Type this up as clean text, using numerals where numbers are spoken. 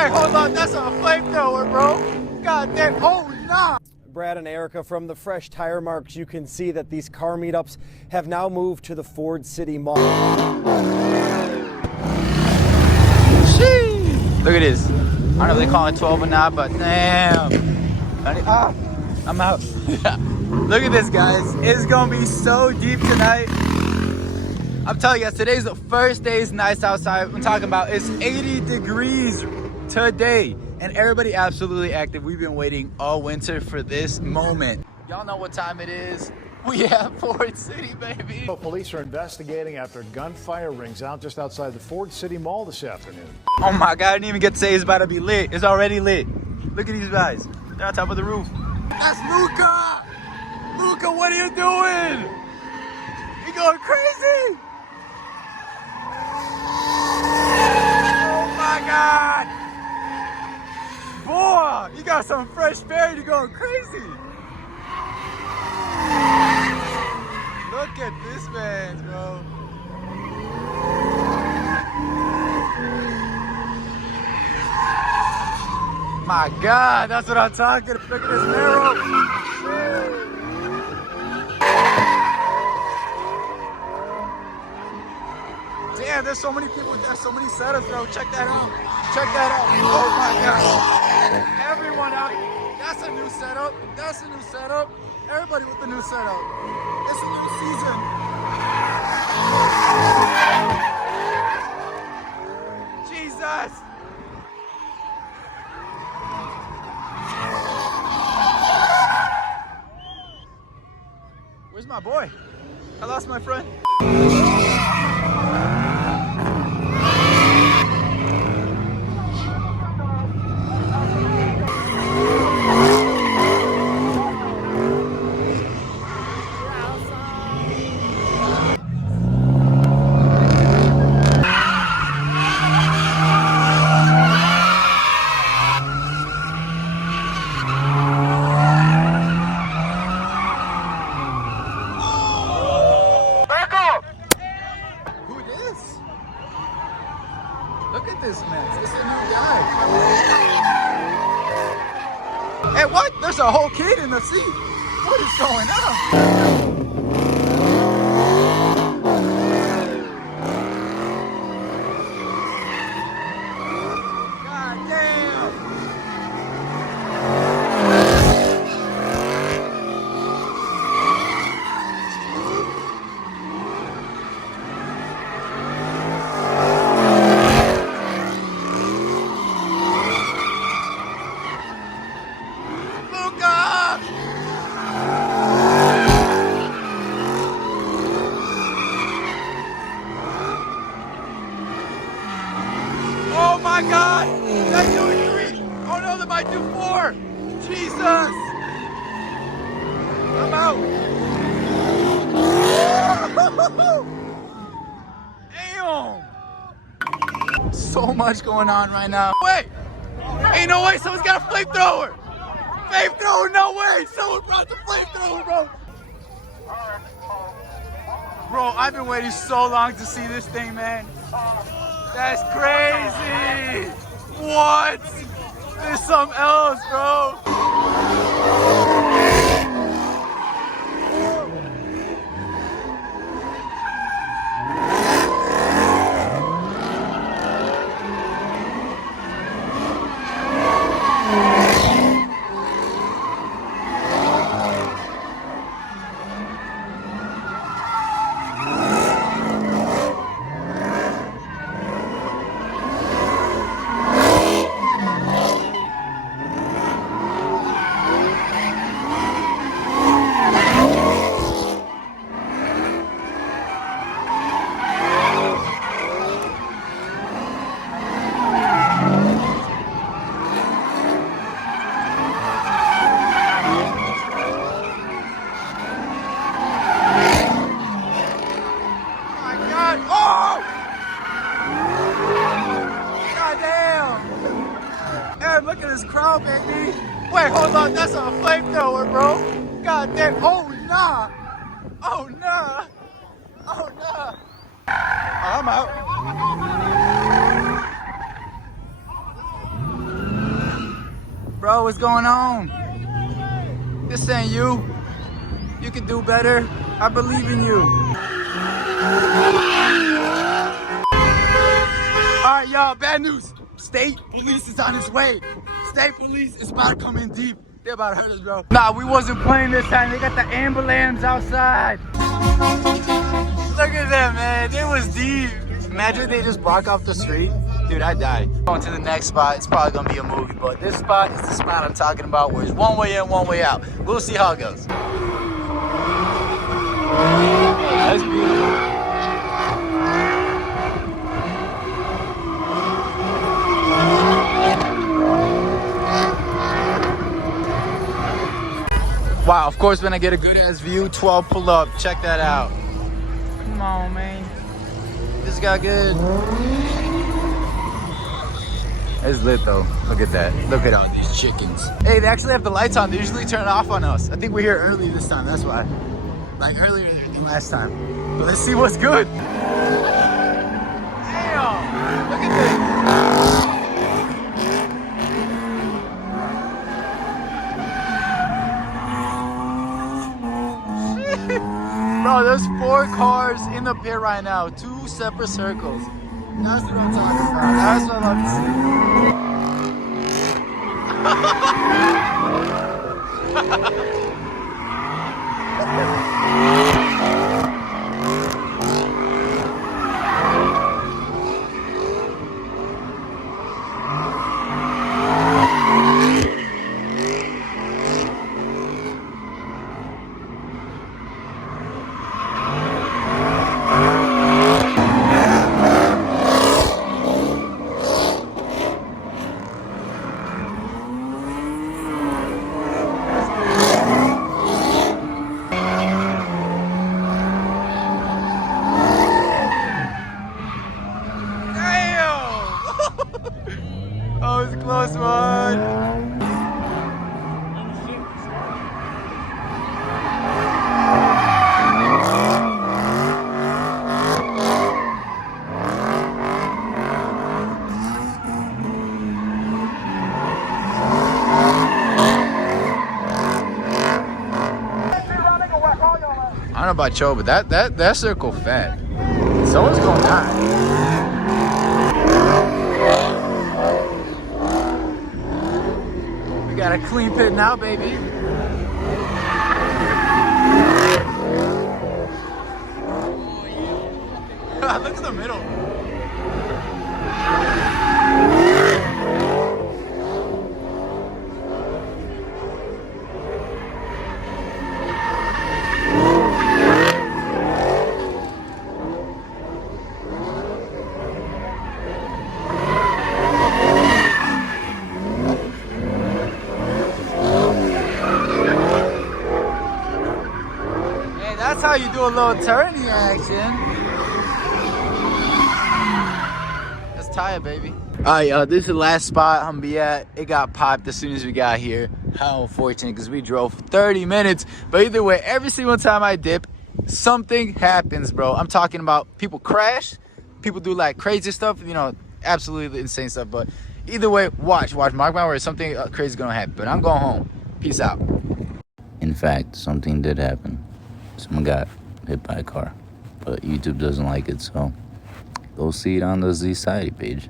Wait, hold on. That's a flamethrower, bro. God damn. Oh, nah. Brad and Erica, from the fresh tire marks, you can see that these car meetups have now moved to the Ford City Mall. Look at this. I don't know if they call it 12 or not, but damn. I'm out. Yeah. Look at this, guys. It's gonna be so deep tonight. I'm telling you guys, today's the first day's nice outside. I'm talking about it's 80 degrees today. And everybody absolutely active. We've been waiting all winter for this moment. Y'all know what time it is. We have Ford City, baby. Police are investigating after gunfire rings out just outside the Ford City Mall this afternoon. Oh my God, I didn't even get to say it's about to be lit. It's already lit. Look at these guys. They're on top of the roof. That's Luca! Luca, what are you doing? You going crazy? Oh my God! Boy, you got some fresh berry, you going crazy. Look at this man, bro. My God, that's what I'm talking about. Look at this narrow. Damn, there's so many people, there's so many setups, bro. Check that out. Check that out. Oh my God. Everyone out here. That's a new setup. That's a new setup. Everybody with the new setup. It's a new season. Jesus. Where's my boy? I lost my friend. Look at this mess. It's a new guy. Hey, what? There's a whole kid in the seat. What is going on? God damn. Oh my God! That's doing 3! Oh no, that might do 4! Jesus! I'm out! Damn! So much going on right now. Wait! Ain't no way someone's got a flamethrower! Flamethrower, no way! Someone brought the flamethrower, bro! Bro, I've been waiting so long to see this thing, man. That's crazy! What? There's something else, bro. Look at this crowd, baby. Wait, hold on. That's a flamethrower, bro. God damn. Oh, nah. Oh, nah. Oh, nah. I'm out. Bro, what's going on? This ain't you. You can do better. I believe in you. Alright, y'all, bad news. State police is on its way. State police is about to come in deep. They're about to hurt us, bro. Nah, we wasn't playing this time. They got the ambulance outside. Look at them, man. It was deep. Imagine they just block off the street. Dude, I'd die. Going to the next spot. It's probably gonna be a movie, but this spot is the spot I'm talking about where it's one way in, one way out. We'll see how it goes. That's beautiful. Wow, of course when I get a good ass view, 12 pull up. Check that out. Come on, man. This got good. It's lit though. Look at that. Look at all these chickens. Hey, they actually have the lights on. They usually turn it off on us. I think we're here early this time, that's why. Like earlier than last time. But let's see what's good. Damn! Look at this. Bro, there's 4 cars in the pit right now. 2 separate circles. That's what I'm talking about. That's what I love to see. Oh, it's a close one. I don't know about Joe, but that circle fat. Someone's gonna die. We got a clean pit now, baby. Look at the middle. That's how you do a little turning action. Let's tie it, baby. Alright, this is the last spot I'm gonna be at. It got popped as soon as we got here. How unfortunate, because we drove 30 minutes. But either way, every single time I dip, something happens, bro. I'm talking about people crash, people do like crazy stuff, you know, absolutely insane stuff. But either way, watch, mark my words, something crazy is gonna happen. But I'm going home. Peace out. In fact, something did happen. Someone got hit by a car, but YouTube doesn't like it, so go see it on the Z Society page.